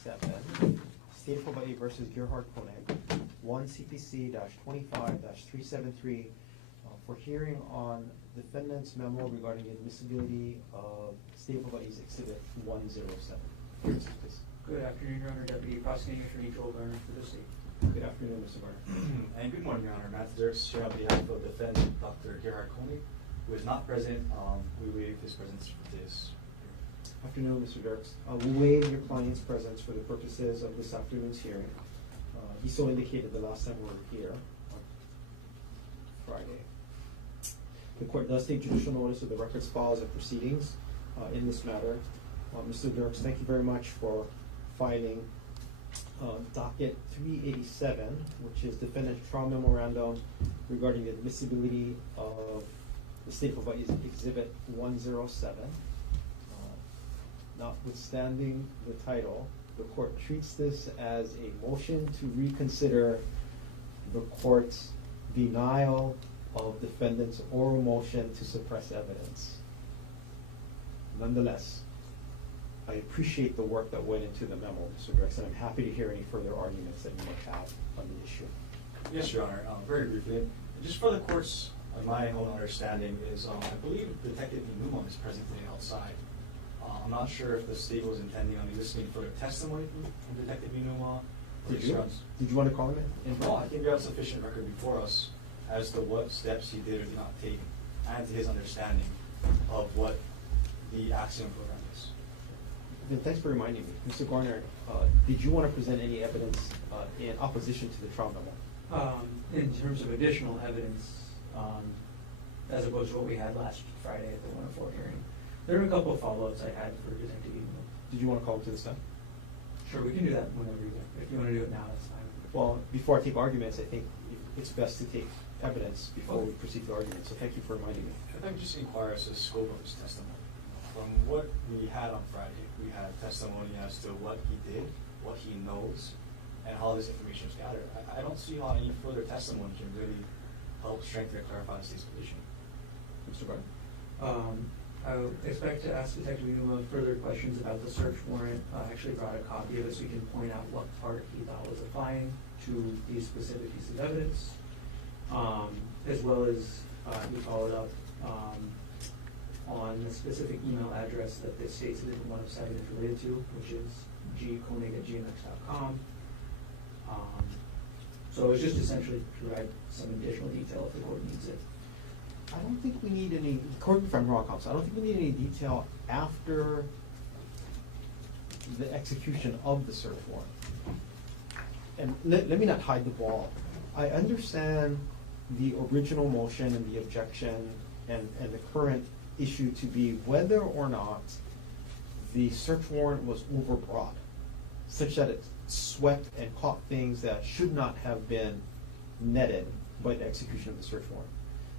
State of Hawaii versus Gerhardt Konig, 1 CPC-25-373, for hearing on defendant's memo regarding the admissibility of State of Hawaii's Exhibit 107. Please. Good afternoon, Your Honor. Deputy Prosecuting Attorney Joel Garner for the state. Good afternoon, Mr. Garner. And good morning, Your Honor. Matt Dirks here on behalf of defendant Dr. Gerhardt Konig, who is not present. We waive his presence for this. Afternoon, Mr. Dirks. We'll waive your client's presence for the purposes of this afternoon's hearing. He so indicated the last time we were here on Friday. The court does take judicial notice of the records, files, and proceedings in this matter. Mr. Dirks, thank you very much for filing docket 387, which is defendant's trial memorandum regarding the admissibility of the State of Hawaii's Exhibit 107. Notwithstanding the title, the court treats this as a motion to reconsider the court's denial of defendant's oral motion to suppress evidence. Nonetheless, I appreciate the work that went into the memo, Mr. Dirks, and I'm happy to hear any further arguments that you might have on the issue. Yes, Your Honor. Very briefly, just for the court's, my own understanding is, I believe Detective Inuma is presently outside. I'm not sure if the state was intending on eliciting further testimony from Detective Inuma. Did you want to call him in? No, I think we have sufficient record before us as to what steps he did or did not take, and to his understanding of what the accident program is. Then thanks for reminding me. Mr. Garner, did you want to present any evidence in opposition to the trial memo? In terms of additional evidence, as opposed to what we had last Friday at the 104 hearing, there are a couple of follow-ups I had for Detective Inuma. Did you want to call him to the stand? Sure, we can do that whenever you want. If you want to do it now, that's fine. Well, before I take arguments, I think it's best to take evidence before we proceed to arguments. So thank you for reminding me. If I could just inquire as to the scope of his testimony. From what we had on Friday, we had testimony as to what he did, what he knows, and how this information is gathered. I don't see how any further testimony can really help strengthen or clarify the state's position. Mr. Garner? I would expect to ask Detective Inuma further questions about the search warrant. I actually brought a copy of it so he can point out what part he thought was applying to these specific pieces of evidence, as well as he followed up on the specific email address that the state citizen website is related to, which is gkonig@gmx.com. So it was just essentially to provide some additional detail if the court needs it. I don't think we need any, correct me if I'm wrong, counsel, I don't think we need any detail after the execution of the search warrant. And let me not hide the ball. I understand the original motion and the objection and the current issue to be whether or not the search warrant was overbroad, such that it swept and caught things that should not have been netted by the execution of the search warrant.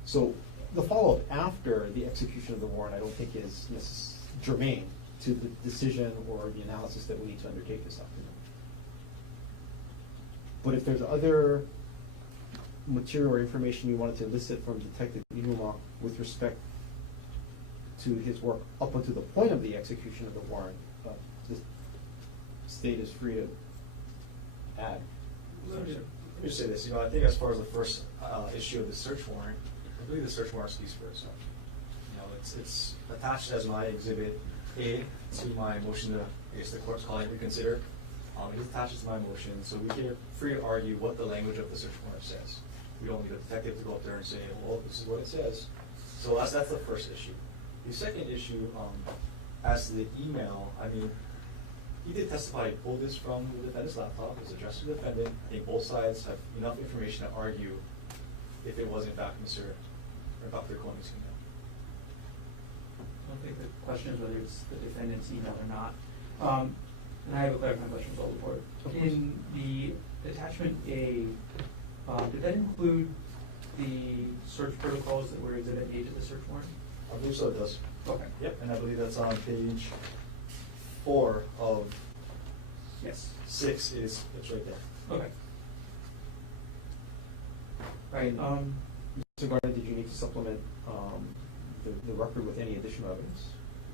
So the follow-up after the execution of the warrant I don't think is germane to the decision or the analysis that we need to undertake this afternoon. But if there's other material or information you wanted to elicit from Detective Inuma with respect to his work up until the point of the execution of the warrant, the state is free to add. Let me just say this. I think as far as the first issue of the search warrant, I believe the search warrant speaks for itself. It's attached as my Exhibit A to my motion to, I guess the court's calling it reconsider. It's attached to my motion, so we can free to argue what the language of the search warrant says. We don't need a detective to go up there and say, well, this is what it says. So that's the first issue. The second issue, as to the email, I mean, he did testify, he pulled this from the defendant's laptop, it was addressed to the defendant. I think both sides have enough information to argue if it was in fact Dr. Konig's email. I don't think the question is whether it's the defendant's email or not. And I have a clarifying question for the board. In the attachment A, did that include the search protocols that were Exhibit A to the search warrant? I believe so, it does. Okay. Yep, and I believe that's on page 4 of 6 it's right there. Okay. Right. Mr. Garner, did you need to supplement the record with any additional evidence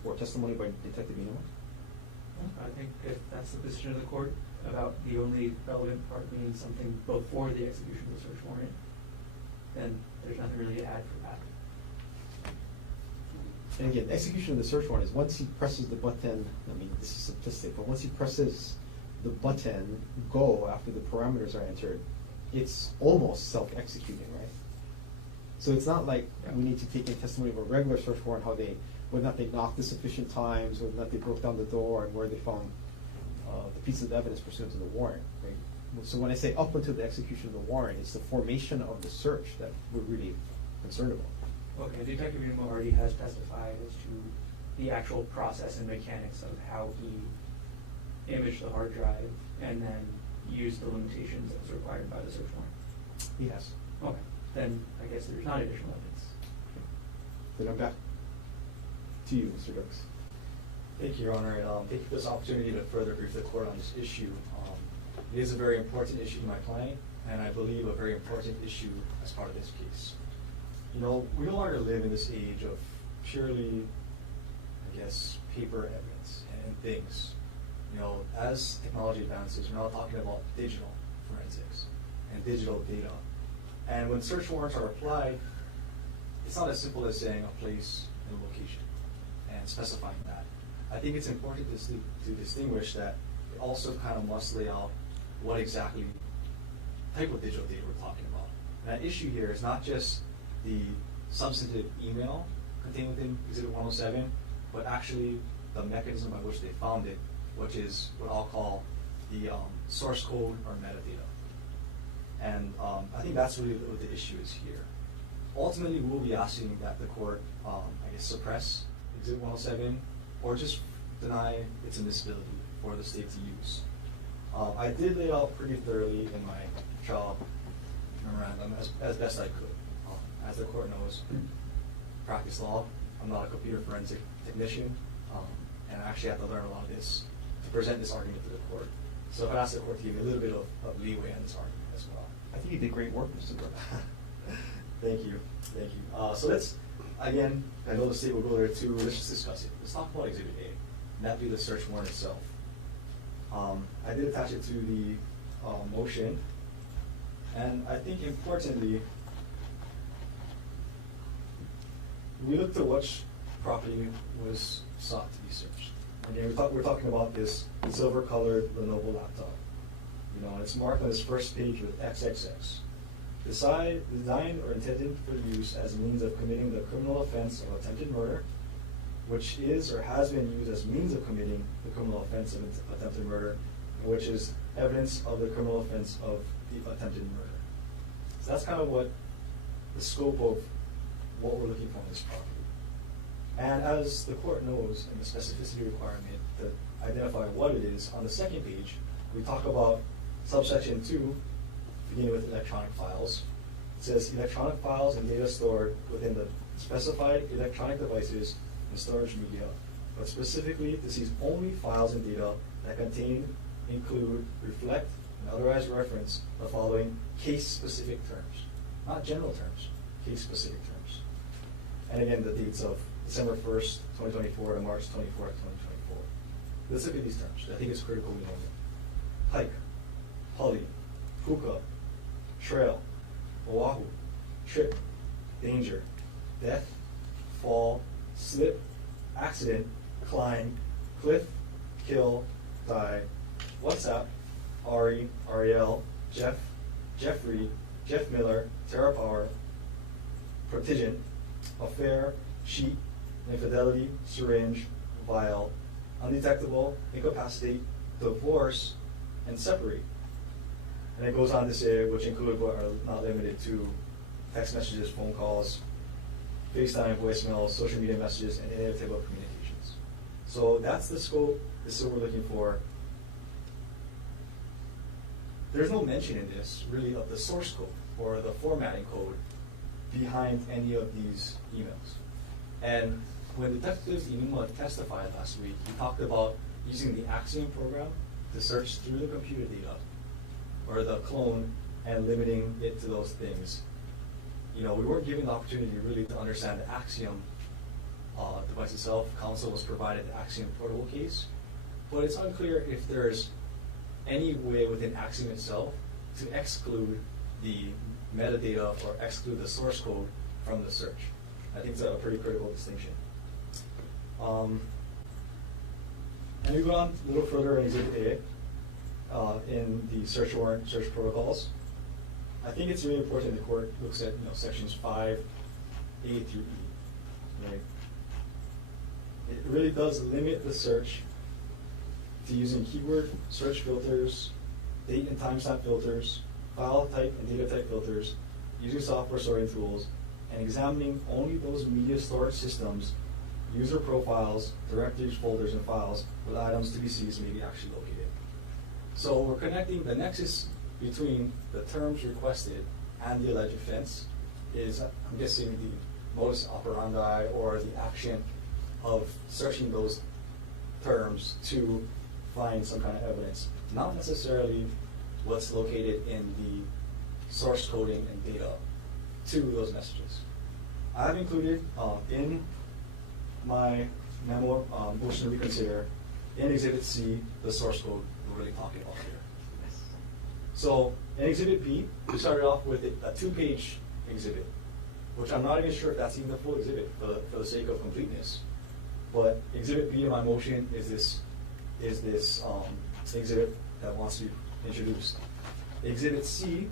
or testimony by Detective Inuma? I think if that's the position of the court about the only relevant part being something before the execution of the search warrant, then there's nothing really to add for that. And again, execution of the search warrant is once he presses the button, I mean, this is simplistic, but once he presses the button go after the parameters are entered, it's almost self-executing, right? So it's not like we need to take in testimony of a regular search warrant, how they, whether or not they knocked the sufficient times, whether or not they broke down the door, and where they found the piece of evidence pursuant to the warrant, right? So when I say up until the execution of the warrant, it's the formation of the search that we're really concerned about. Okay, Detective Unimo already has testified as to the actual process and mechanics of how he imaged the hard drive and then used the limitations that was required by the search warrant. Yes. Okay, then I guess there's not additional evidence. Then I'm back to you, Mr. Dukes. Thank you, Your Honor, and thank you for this opportunity to further brief the court on this issue. It is a very important issue to my client, and I believe a very important issue as part of this case. You know, we no longer live in this age of purely, I guess, paper evidence and things. You know, as technology advances, we're now talking about digital forensics and digital data. And when search warrants are applied, it's not as simple as saying a place and a location and specifying that. I think it's important to distinguish that it also kind of must lay out what exactly type of digital data we're talking about. And that issue here is not just the substantive email contained within Exhibit 107, but actually the mechanism by which they found it, which is what I'll call the source code or metadata. And I think that's really what the issue is here. Ultimately, we'll be asking that the court, I guess, suppress Exhibit 107 or just deny its admissibility for the state to use. I did lay out pretty thoroughly in my trial memorandum as best I could. As the court knows, practice law, I'm not a computer forensic technician, and I actually have to learn a lot of this to present this argument to the court. So I've asked the court to give me a little bit of leeway on this argument as well. I think you did great work, Mr. Brooks. Thank you, thank you. So let's, again, I know the state will go there too, let's just discuss it. Let's talk about Exhibit A, and that be the search warrant itself. I did attach it to the motion, and I think importantly, we looked at which property was sought to be searched. Again, we're talking about this silver-colored Lenovo laptop. You know, it's marked on its first page with XXX. Designed or intended for use as a means of committing the criminal offense of attempted murder, which is or has been used as means of committing the criminal offense of attempted murder, which is evidence of the criminal offense of the attempted murder. So that's kind of what the scope of what we're looking for in this property. And as the court knows in the specificity requirement to identify what it is, on the second page, we talk about subsection 2, beginning with electronic files. It says electronic files and data stored within the specified electronic devices and storage media, but specifically this is only files and data that contain, include, reflect, and otherwise reference the following case-specific terms. Not general terms, case-specific terms. And again, the dates of December 1st, 2024 to March 24th, 2024. Let's look at these terms. I think it's critical we know them. Hike, poly, hookah, trail, Oahu, trip, danger, death, fall, slip, accident, climb, cliff, kill, die, WhatsApp, Ari, Arielle, Jeff, Jeffrey, Jeff Miller, Terra Power, protigent, affair, sheet, infidelity, syringe, vial, undetectable, incapacitate, divorce, and separate. And it goes on to say, which include but are not limited to text messages, phone calls, FaceTime, voicemails, social media messages, and any other type of communications. So that's the scope. This is what we're looking for. There's no mention in this, really, of the source code or the formatting code behind any of these emails. And when Detective Inuma testified last week, he talked about using the Axiom program to search through the computer data or the clone and limiting it to those things. You know, we weren't given the opportunity really to understand the Axiom device itself. Counsel was provided the Axiom portable case, but it's unclear if there's any way within Axiom itself to exclude the metadata or exclude the source code from the search. I think it's a pretty critical distinction. And we go on a little further in Exhibit A, in the search warrant, search protocols. I think it's really important the court looks at sections 5A through E. Right? It really does limit the search to using keyword search filters, date and timestamp filters, file type and data type filters, using software sorting tools, and examining only those media storage systems, user profiles, directories, folders, and files with items to be seized may be actually located. So we're connecting the nexus between the terms requested and the alleged offense is, I'm guessing, the modus operandi or the action of searching those terms to find some kind of evidence, not necessarily what's located in the source coding and data to those messages. I have included in my memo motion to reconsider in Exhibit C the source code we're really talking about here. So in Exhibit B, we started off with a 2-page exhibit, which I'm not even sure if that's even the full exhibit for the sake of completeness. But Exhibit B in my motion is this exhibit that wants to be introduced. Exhibit C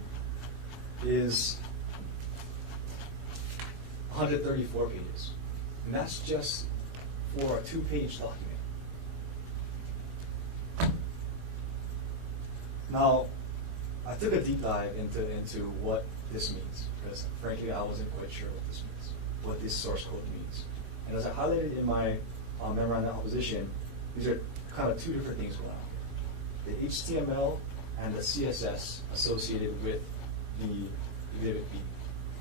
is 134 pages, and that's just for a 2-page document. Now, I took a deep dive into what this means, because frankly I wasn't quite sure what this means, what this source code means. And as I highlighted in my memorandum of opposition, these are kind of two different things going on here. The HTML and the CSS associated with the Exhibit B,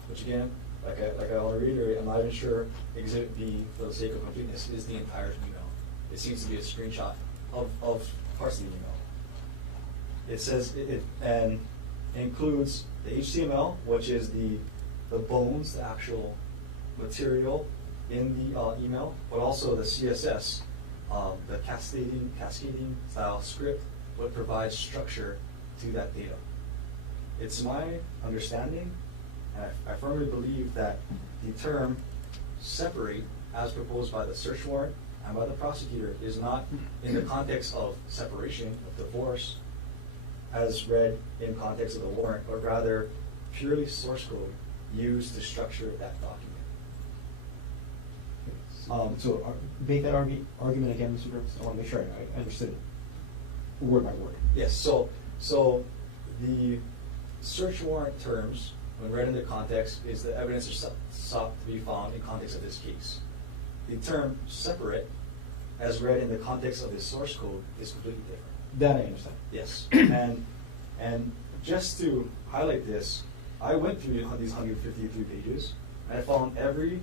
which again, like I want to reiterate, I'm not even sure Exhibit B, for the sake of completeness, is the entire email. It seems to be a screenshot of parts of the email. It says it and includes the HTML, which is the bones, the actual material in the email, but also the CSS, the cascading style script, what provides structure to that data. It's my understanding, and I firmly believe that the term separate, as proposed by the search warrant and by the prosecutor, is not in the context of separation, of divorce, as read in context of the warrant, but rather purely source code used to structure that document. So make that argument again, Mr. Brooks. I want to make sure I understood it word by word. Yes, so the search warrant terms, when read in the context, is the evidence is sought to be found in context of this case. The term separate, as read in the context of the source code, is completely different. That I understand. Yes, and just to highlight this, I went through these 153 pages, and I found every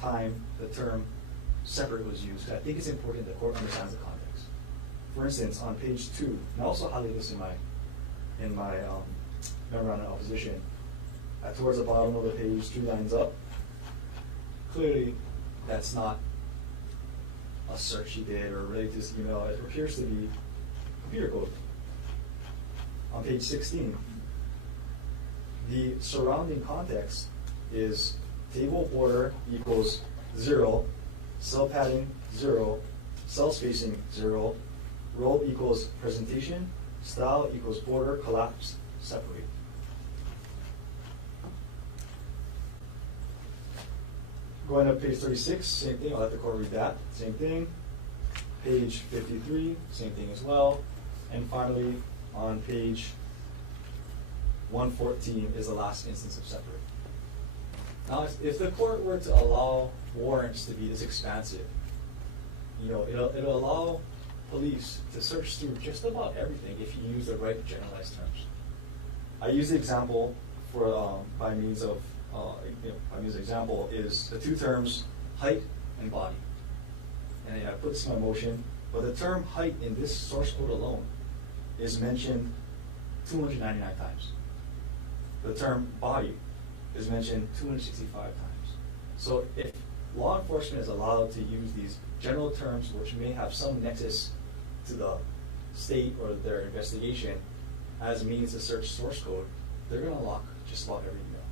time the term separate was used. I think it's important the court understands the context. For instance, on page 2, and I also highlighted this in my memorandum of opposition, towards the bottom of the page, 2 lines up, clearly that's not a search he did or related to this email. It appears to be computer code. On page 16, the surrounding context is table border equals 0, cell padding 0, cell spacing 0, row equals presentation, style equals border, collapse, separate. Going up page 36, same thing. I'll let the court read that. Same thing. Page 53, same thing as well. And finally, on page 114 is the last instance of separate. Now, if the court were to allow warrants to be this expansive, it'll allow police to search through just about everything if you use the right generalized terms. I use the example for by means of example is the 2 terms height and body. And I put this in my motion, but the term height in this source code alone is mentioned 299 times. The term body is mentioned 265 times. So if law enforcement is allowed to use these general terms which may have some nexus to the state or their investigation as means to search source code, they're gonna just log every email.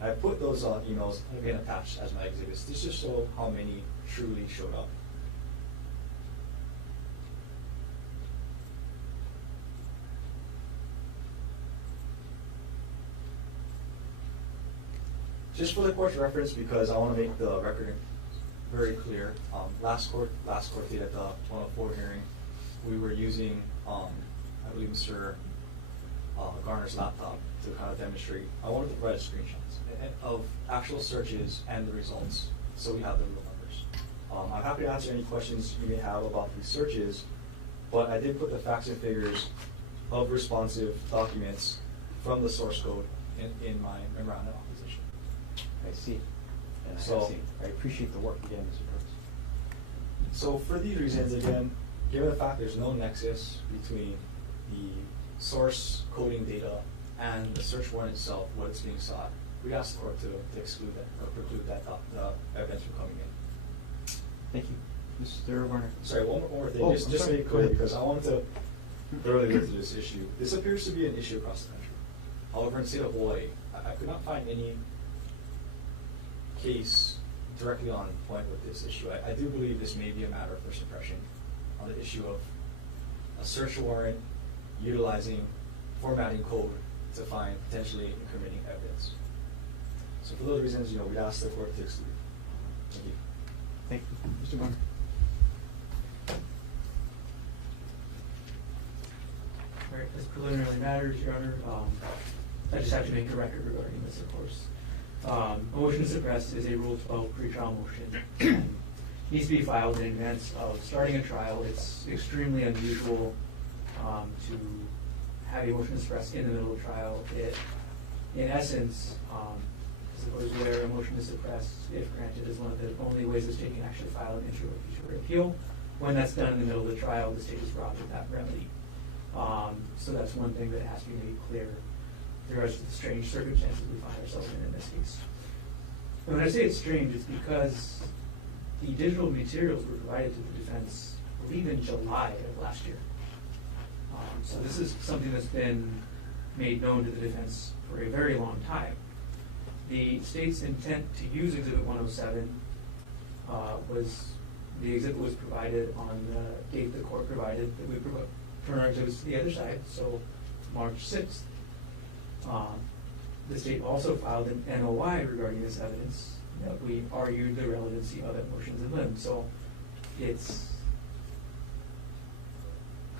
I put those emails again attached as my exhibits. This just show how many truly showed up. Just for the court's reference, because I want to make the record very clear, last court date at the 104 hearing, we were using, I believe, Mr. Garner's laptop to kind of demonstrate. I wanted to provide screenshots of actual searches and the results, so we have the real numbers. I'm happy to answer any questions you may have about these searches, but I did put the facts and figures of responsive documents from the source code in my memorandum of opposition. I see. And So- I appreciate the work again, Mr. Brooks. So for these reasons, again, given the fact there's no nexus between the source coding data and the search warrant itself, what it's being sought, we asked the court to exclude that or preclude that evidence from coming in. Thank you. Mr. Warner. Sorry, one more thing, Oh, just I'm to sorry. make it Go clear, ahead. because I wanted to thoroughly look through this issue. This appears to be an issue across the country. However, in the state of Hawaii, I could not find any case directly on point with this issue. I do believe this may be a matter of first impression on the issue of a search warrant utilizing formatting code to find potentially incriminating evidence. So for those reasons, we'd ask the court to exclude. Thank you. Thank you. Mr. Warner. All right, as preliminary matters, Your Honor, I just have to make a record regarding this, of course. A motion to suppress is a Rule 12 pretrial motion. And needs to be filed in advance of starting a trial. It's extremely unusual to have a motion to suppress in the middle of trial. It, in essence, as opposed to where a motion to suppress, if granted, is one of the only ways the state can actually file an interlocutory appeal. When that's done in the middle of the trial, the state is robbed of that remedy. So that's one thing that has to be made clear with regards to the strange circumstances we find ourselves in this case. And when I say it's strange, it's because the digital materials were provided to the defense, I believe, in July of last year. So this is something that's been made known to the defense for a very long time. The state's intent to use Exhibit 107 the exhibit was provided on the date the court provided that we turn our exhibits to the other side, so March 6th. The state also filed an NOI regarding this evidence that we argued the relevancy of it motions in limb. So it's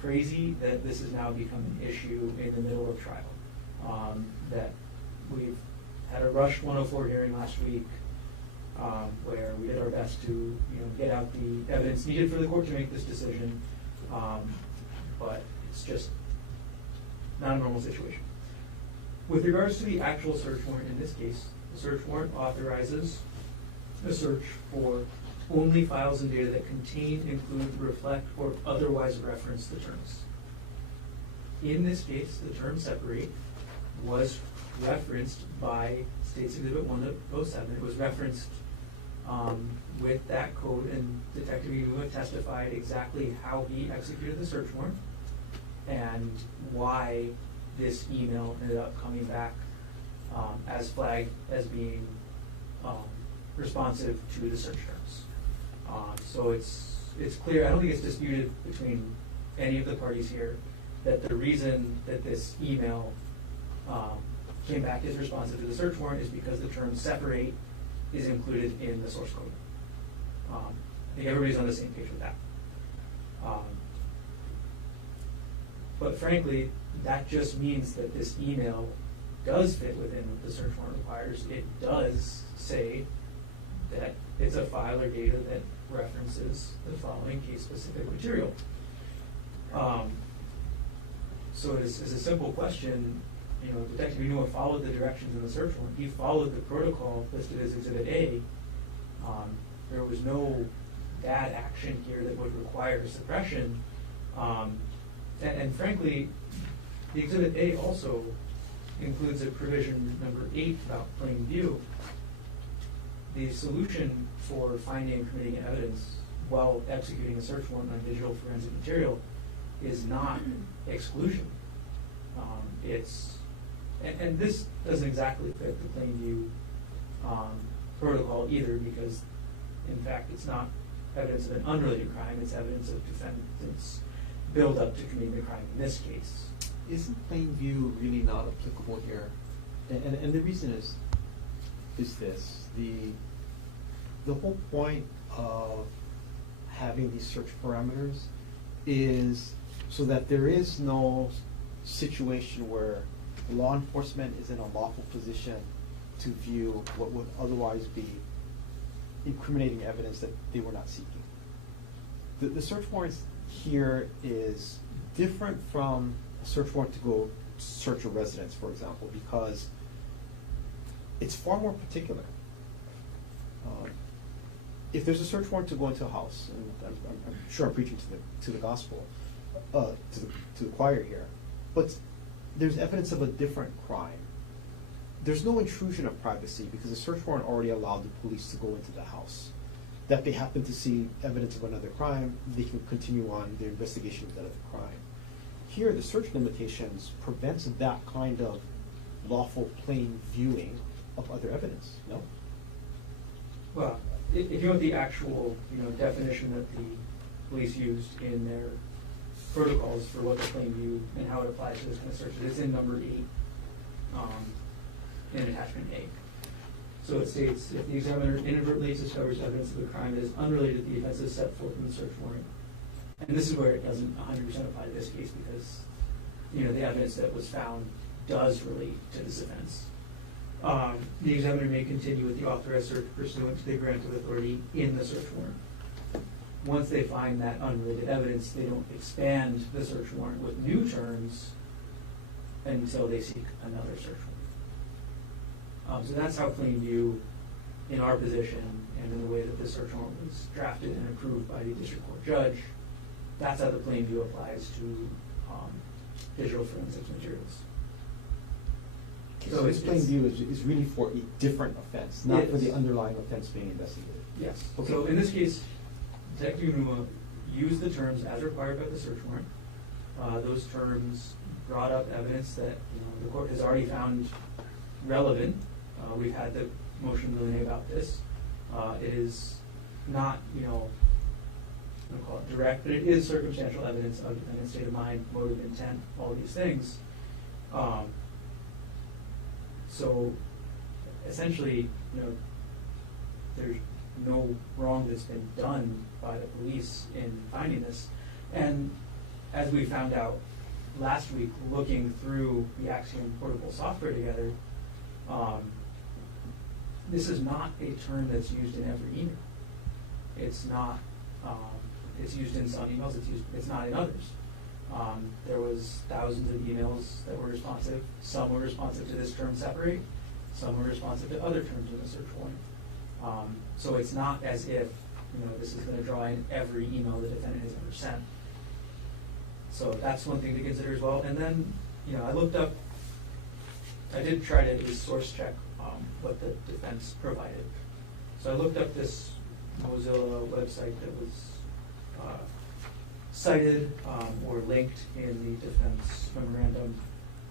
crazy that this has now become an issue in the middle of trial. That we've had a rushed 104 hearing last week where we did our best to get out the evidence needed for the court to make this decision, but it's just not a normal situation. With regards to the actual search warrant in this case, the search warrant authorizes a search for only files and data that contain, include, reflect, or otherwise reference the terms. In this case, the term separate was referenced by State's Exhibit 107. It was referenced with that code, and Detective Iwua testified exactly how he executed the search warrant and why this email ended up coming back as flagged as being responsive to the search terms. So it's clear, I don't think it's disputed between any of the parties here, that the reason that this email came back as responsive to the search warrant is because the term separate is included in the source code. I think everybody's on the same page with that. But frankly, that just means that this email does fit within what the search warrant requires. It does say that it's a file or data that references the following case-specific material. So it's a simple question. Detective Iwua followed the directions in the search warrant. He followed the protocol listed as Exhibit A. There was no bad action here that would require suppression. And frankly, the Exhibit A also includes a provision number 8 about plain view. The solution for finding and committing evidence while executing a search warrant on digital forensic material is not exclusion. And this doesn't exactly fit the plain view protocol either, because in fact it's not evidence of an unrelated crime, it's evidence of defendant's build up to committing the crime in this case. Isn't plain view really not applicable here? And the reason is this: the whole point of having these search parameters is so that there is no situation where law enforcement is in a lawful position to view what would otherwise be incriminating evidence that they were not seeking. The search warrant here is different from a search warrant to go search a residence, for example, because it's far more particular. If there's a search warrant to go into a house, and I'm sure I'm preaching to the gospel, to the choir here, but there's evidence of a different crime. There's no intrusion of privacy because the search warrant already allowed the police to go into the house. That they happen to see evidence of another crime, they can continue on their investigation of that other crime. Here, the search limitations prevents that kind of lawful plain viewing of other evidence, no? Well, if you want the actual, definition that the police used in their protocols for what the plain view and how it applies to this kind of search, it's in number 8, in attachment A. So it states, if the examiner inadvertently discovers evidence of a crime that is unrelated to the offenses set forth in the search warrant, and this is where it doesn't 100% apply to this case because, the evidence that was found does relate to this offense. The examiner may continue with the authorized search pursuant to the grant of authority in the search warrant. Once they find that unrelated evidence, they don't expand the search warrant with new terms until they seek another search warrant. So that's how plain view, in our position, and in the way that this search warrant was drafted and approved by the district court judge, that's how the plain view applies to digital forensics materials. So this plain view is really for a different offense, not for the underlying offense being investigated. Yes. Okay. So in this case, Detective Unuma used the terms as required by the search warrant. Those terms brought up evidence that the court has already found relevant. We've had the motion really about this. It is not, I'm going to call it direct, but it is circumstantial evidence of defendant's state of mind, motive, intent, all these things. So essentially, there's no wrong that's been done by the police in finding this. And as we found out last week, looking through the Axiom portable software together, this is not a term that's used in every email. It's not. It's used in some emails. It's not in others. There was thousands of emails that were responsive. Some were responsive to this term separate. Some were responsive to other terms in the search warrant. So it's not as if this is going to draw in every email the defendant has ever sent. So that's one thing to consider as well. And then I looked up. I did try to at least source check what the defense provided. So I looked up this Mozilla website that was cited or linked in the defense memorandum.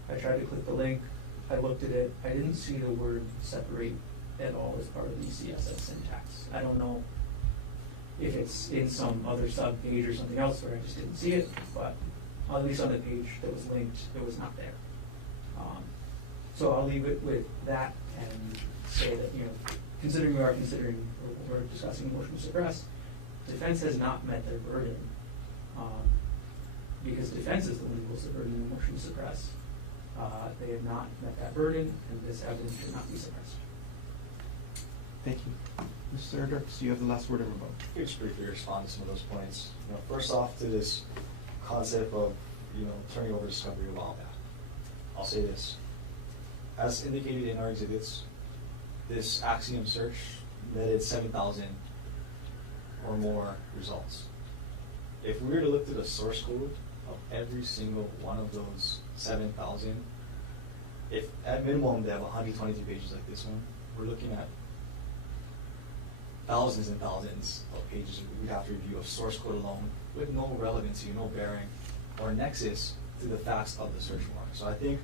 I tried to click the link. I looked at it. I didn't see the word separate at all as part of the CSS syntax. I don't know if it's in some other sub-page or something else where I just didn't see it, but at least on the page that was linked, it was not there. So I'll leave it with that and say that, considering we're discussing motion to suppress, defense has not met their burden because defense is the one who will burden the motion to suppress. They have not met that burden, and this evidence should not be suppressed. Thank you. Mr. Dirks, you have the last word in rebuttal. Let me just briefly respond to some of those points. First off, to this concept of turning over discovery a while back. I'll say this. As indicated in our exhibits, this Axiom search netted 7,000 or more results. If we were to look at the source code of every single one of those 7,000, if at minimum they have 123 pages like this one, we're looking at thousands and thousands of pages we'd have to review of source code alone with no relevancy, no bearing, or nexus to the facts of the search warrant. So I think,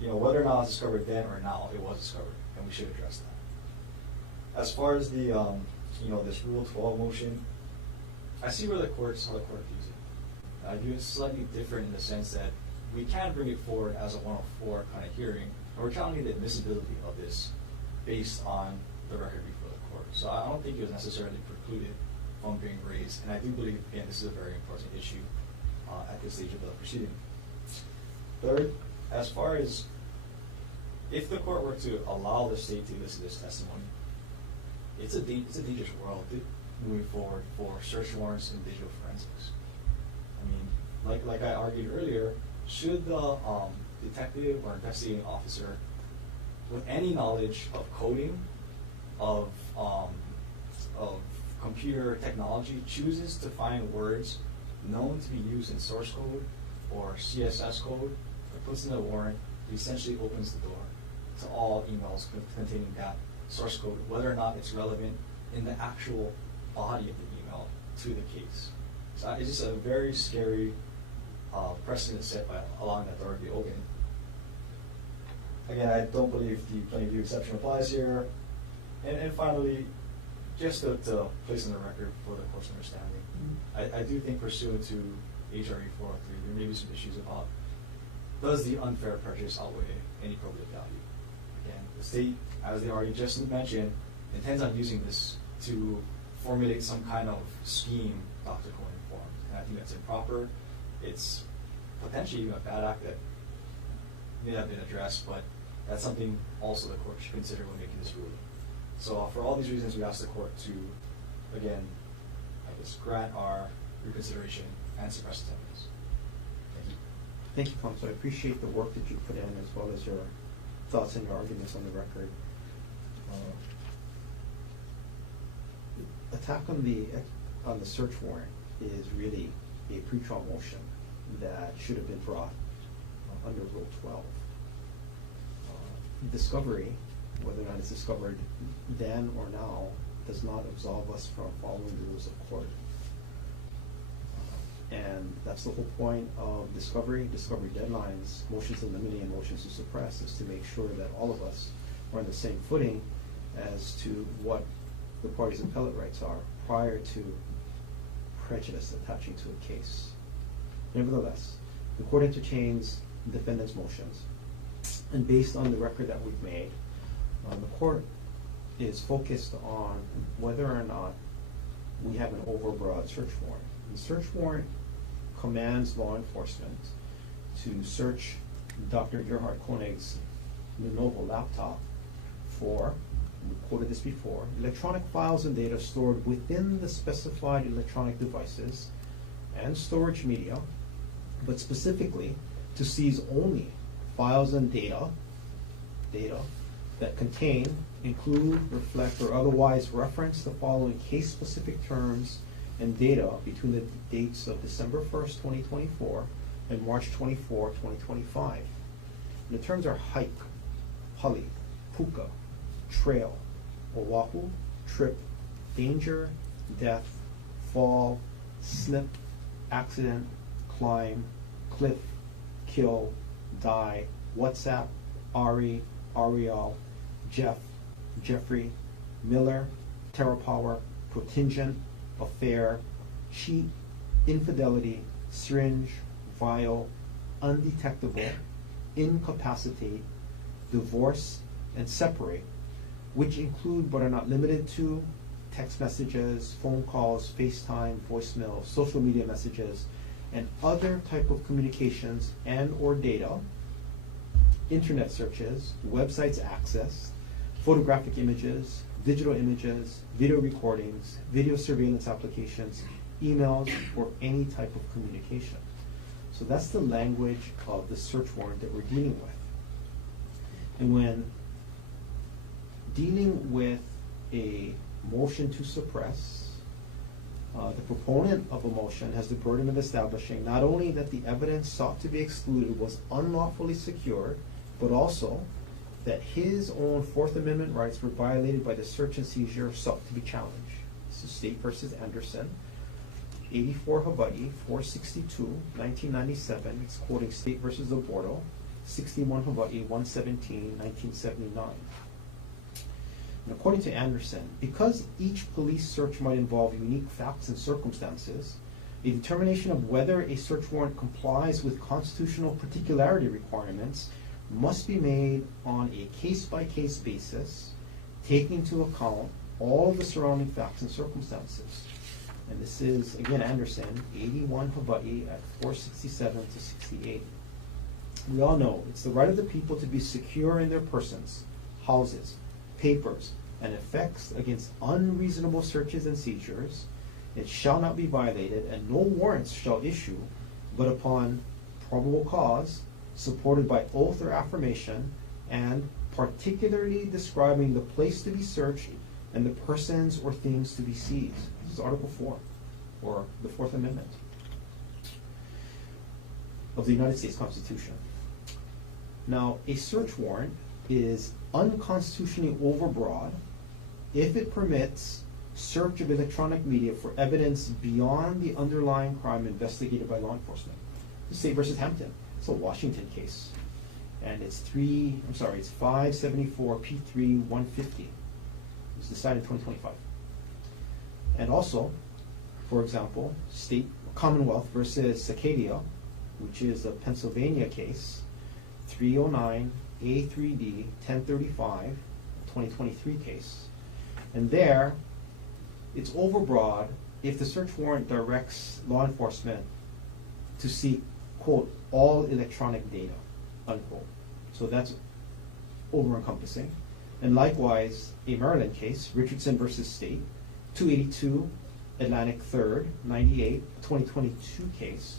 whether or not it's discovered then or now, it was discovered, and we should address that. As far as the, this Rule 12 motion, I see how the court views it. I view it slightly different in the sense that we can bring it forward as a 104 kind of hearing, and we're challenging the admissibility of this based on the record before the court. So I don't think it was necessarily precluded from being raised, and I do believe, again, this is a very important issue at this stage of the proceeding. Third, as far as if the court were to allow the state to elicit this testimony, it's a dangerous world moving forward for search warrants and digital forensics. I mean, like I argued earlier, should the detective or investigating officer with any knowledge of coding, of computer technology, chooses to find words known to be used in source code or CSS code, or puts in a warrant, he essentially opens the door to all emails containing that source code, whether or not it's relevant in the actual body of the email to the case. So it's just a very scary precedent set by allowing that door to be open. Again, I don't believe the plain view exception applies here. And finally, just to place on the record for the court's understanding, I do think pursuant to HRE 403, there may be some issues about, does the unfair prejudice outweigh any probative value? Again, the state, as they already just mentioned, intends on using this to formulate some kind of scheme Dr. Konig formed. And I think that's improper. It's potentially even a bad act that may have been addressed, but that's something also the court should consider when making this ruling. So for all these reasons, we ask the court to, again, grant our reconsideration and suppress the evidence. Thank you. Thank you, counsel. I appreciate the work that you put in, as well as your thoughts and your arguments on the record. Attack on the search warrant is really a pretrial motion that should have been brought under Rule 12. Discovery, whether or not it's discovered then or now, does not absolve us from following the rules of court. And that's the whole point of discovery deadlines, motions in limine and motions to suppress, is to make sure that all of us are on the same footing as to what the party's appellate rights are prior to prejudice attaching to a case. Nevertheless, the court entertains the defendant's motions, and based on the record that we've made, the court is focused on whether or not we have an overbroad search warrant. The search warrant commands law enforcement to search Dr. Gerhardt Konig's Lenovo laptop for, we quoted this before, electronic files and data stored within the specified electronic devices and storage media, but specifically to seize only files and data that contain, include, reflect, or otherwise reference the following case-specific terms and data between the dates of December 1st, 2024 and March 24, 2025. And the terms are hike, huli, puka, trail, Oahu, trip, danger, death, fall, slip, accident, climb, cliff, kill, die, WhatsApp, Arielle, Jeff, Jeffrey, Miller, TerraPower, Protingent, affair, cheat, infidelity, syringe, vial, undetectable, incapacitate, divorce, and separate, which include but are not limited to text messages, phone calls, FaceTime, voicemail, social media messages, and other type of communications and or data, internet searches, websites accessed, photographic images, digital images, video recordings, video surveillance applications, emails, or any type of communication. So that's the language of the search warrant that we're dealing with. And when dealing with a motion to suppress, the proponent of a motion has the burden of establishing not only that the evidence sought to be excluded was unlawfully secured, but also that his own Fourth Amendment rights were violated by the search and seizure sought to be challenged. This is State versus Anderson, 84 Hawaii, 462, 1997. It's quoting State versus Oborto, 61 Hawaii, 117, 1979. And according to Anderson, because each police search might involve unique facts and circumstances, a determination of whether a search warrant complies with constitutional particularity requirements must be made on a case-by-case basis, taking into account all of the surrounding facts and circumstances. And this is, again, Anderson, 81 Hawaii at 467 to 68. We all know it's the right of the people to be secure in their persons, houses, papers, and effects against unreasonable searches and seizures. It shall not be violated, and no warrants shall issue but upon probable cause, supported by oath or affirmation, and particularly describing the place to be searched and the persons or things to be seized. This is Article 4, or the Fourth Amendment of the United States Constitution. Now, a search warrant is unconstitutionally overbroad if it permits search of electronic media for evidence beyond the underlying crime investigated by law enforcement. State versus Hampton. It's a Washington case, and it's 574 P3 150. It was decided in 2025. And also, for example, State Commonwealth versus Cicadia, which is a Pennsylvania case, 309 A3D 1035, 2023 case. And there, it's overbroad if the search warrant directs law enforcement to seek, quote, all electronic data, unquote. So that's over-encompassing. And likewise, a Maryland case, Richardson versus State, 282 Atlantic 3rd, 98, 2022 case,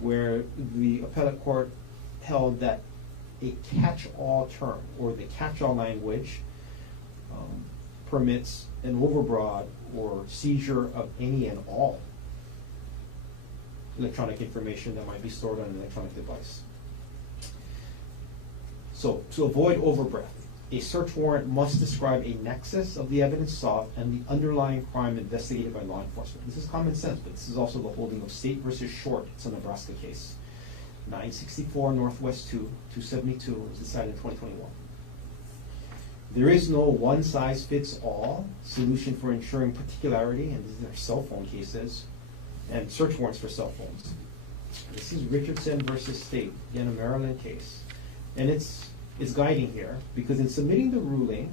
where the appellate court held that a catch-all term, or the catch-all language, permits an overbroad or seizure of any and all electronic information that might be stored on an electronic device. So, to avoid overbreadth, a search warrant must describe a nexus of the evidence sought and the underlying crime investigated by law enforcement. This is common sense, but this is also the holding of State versus Short. It's a Nebraska case. 964 Northwest 2, 272, was decided in 2021. There is no one-size-fits-all solution for ensuring particularity, and these are cell phone cases, and search warrants for cell phones. This is Richardson versus State, again a Maryland case. And it's guiding here, because in submitting the ruling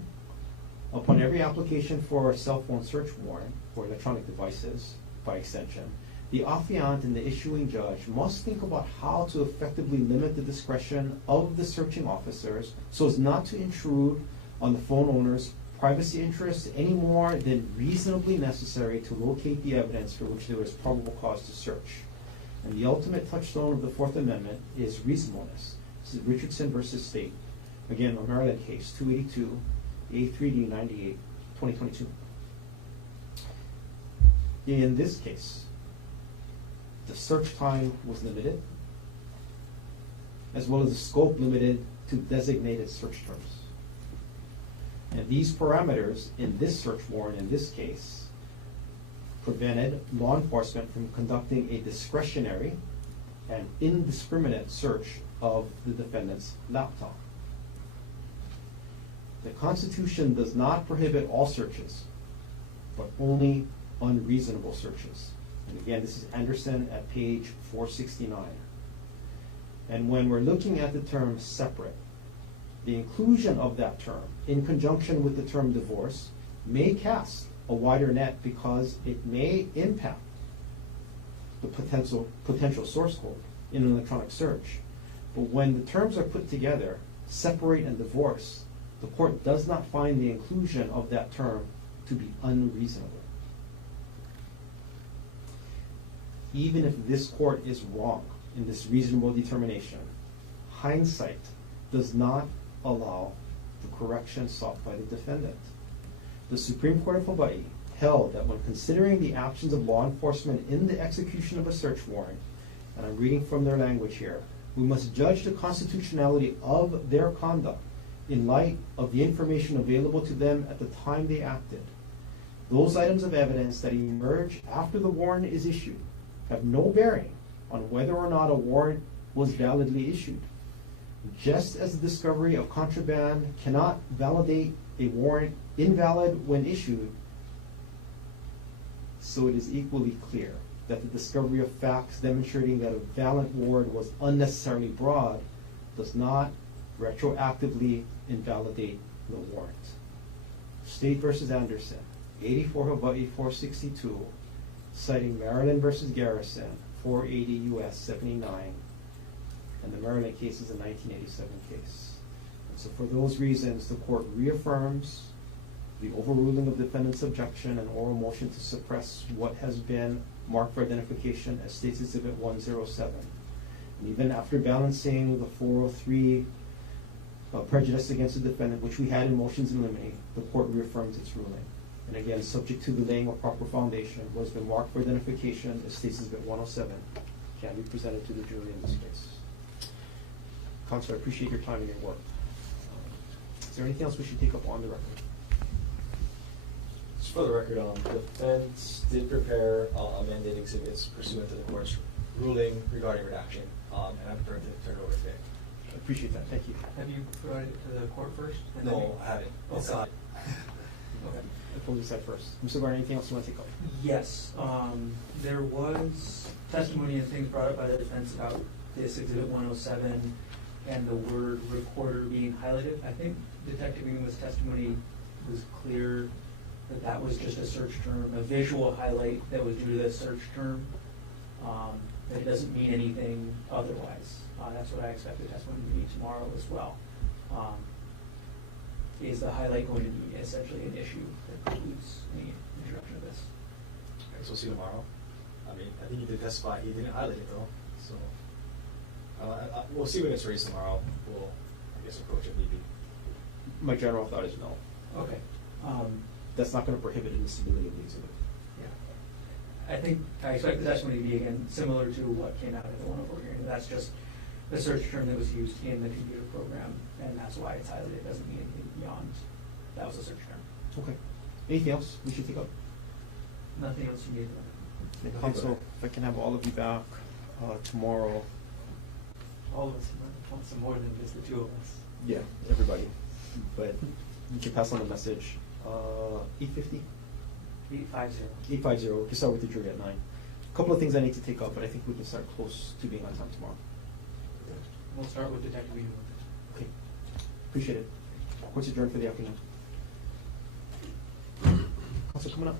upon every application for a cell phone search warrant for electronic devices, by extension, the affiant and the issuing judge must think about how to effectively limit the discretion of the searching officers so as not to intrude on the phone owner's privacy interests any more than reasonably necessary to locate the evidence for which there is probable cause to search. And the ultimate touchstone of the Fourth Amendment is reasonableness. This is Richardson versus State. Again, a Maryland case, 282 A3D 98, 2022. In this case, the search time was limited, as well as the scope limited to designated search terms. And these parameters in this search warrant, in this case, prevented law enforcement from conducting a discretionary and indiscriminate search of the defendant's laptop. The Constitution does not prohibit all searches, but only unreasonable searches. And again, this is Anderson at page 469. And when we're looking at the term separate, the inclusion of that term in conjunction with the term divorce may cast a wider net because it may impact the potential source code in an electronic search. But when the terms are put together, separate and divorce, the court does not find the inclusion of that term to be unreasonable. Even if this court is wrong in this reasonable determination, hindsight does not allow the correction sought by the defendant. The Supreme Court of Hawaii held that when considering the actions of law enforcement in the execution of a search warrant, and I'm reading from their language here, we must judge the constitutionality of their conduct in light of the information available to them at the time they acted. Those items of evidence that emerge after the warrant is issued have no bearing on whether or not a warrant was validly issued. Just as the discovery of contraband cannot validate a warrant invalid when issued, so it is equally clear that the discovery of facts demonstrating that a valid warrant was unnecessarily broad does not retroactively invalidate the warrant. State versus Anderson, 84 Hawaii 462, citing Maryland versus Garrison, 480 U.S. 79, and the Maryland case is a 1987 case. And so for those reasons, the court reaffirms the overruling of defendant's objection and oral motion to suppress what has been marked for identification as State's Exhibit 107. And even after balancing the 403 prejudice against the defendant, which we had in motions in limine, the court reaffirms its ruling. And again, subject to the laying of proper foundation, what has been marked for identification as State's Exhibit 107 can be presented to the jury in this case. Counselor, I appreciate your time and your work. Is there anything else we should take up on the record? Just for the record, the defense did prepare amended exhibits pursuant to the court's ruling regarding redaction, and I'm prepared to turn it over today. I appreciate that. Thank you. Have you provided it to the court first? and then No, we- I haven't. Okay. It's not. Okay. The police side first. Mr. Garner, anything else you want to take up? Yes, there was testimony and things brought up by the defense about this Exhibit 107 and the word recorder being highlighted. I think Detective Newman's testimony was clear that that was just a search term, a visual highlight that was due to the search term. That it doesn't mean anything otherwise. That's what I expect the testimony to be tomorrow as well. Is the highlight going to be essentially an issue that precludes any introduction of this? I guess we'll see tomorrow. I mean, I think he did testify. He didn't highlight it though, so we'll see when it's raised tomorrow. We'll, I guess, approach it maybe. My general thought is no. Okay. That's not going to prohibit admissibility of the exhibit. Yeah. I expect the testimony to be, again, similar to what came out at the 104 hearing. That's just the search term that was used in the computer program, and that's why it's highlighted. It doesn't mean anything beyond that was a search term. Okay. Anything else we should take up? Nothing else you need. Counsel, if I can have all of you back tomorrow. All of us want some more than just the two of us. Yeah, everybody. But you can pass on the message. 850? 850. 850. We can start with the jury at 9. A couple of things I need to take up, but I think we can start close to being on time tomorrow. We'll start with Detective Newman. Okay. Appreciate it. Court's adjourned for the afternoon. Counsel, coming up.